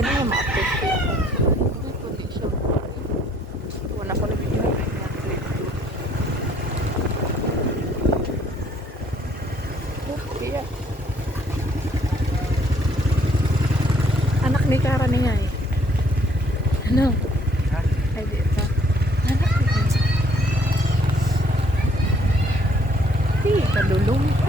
Pwede nga ma-update ko yung hindi siya. Wala ko na video. Okay. Anak ni Kara niya eh. Ano? Ay, di ito. Anak niya. Di, kalulong ko.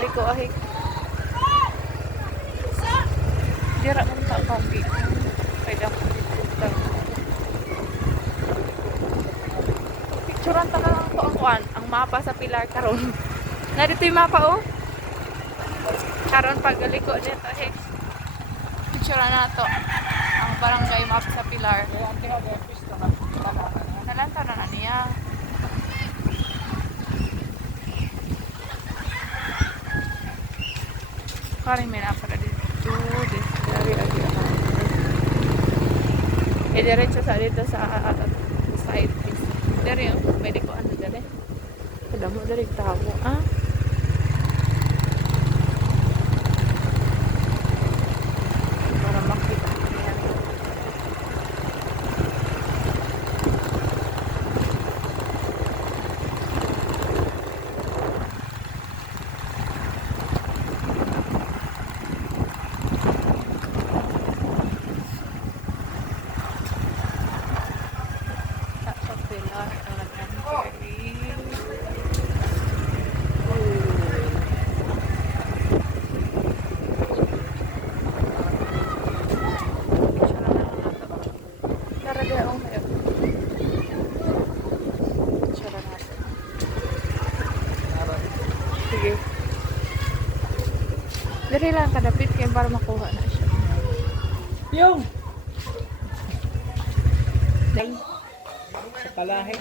Liko ahi. Dira man ta pagi. Pwede ako dito. Picturean ta na lang to ang kuan, ang mapa sa Pilar karon. Na dito yung mapa oh. Karon pagaliko dito ahi. Picturean na to ang barangay map sa Pilar. Nalanta na niya. Karing may napala dito. Dari lagi ako. Diretso sa dito sa side piece. Dari yung pwede ko ano dari. Alam mo dari tao. Ah? Para makita niya. Sige. Dari lang kadapit kayo para makuha na siya. Yung! Sa palahe.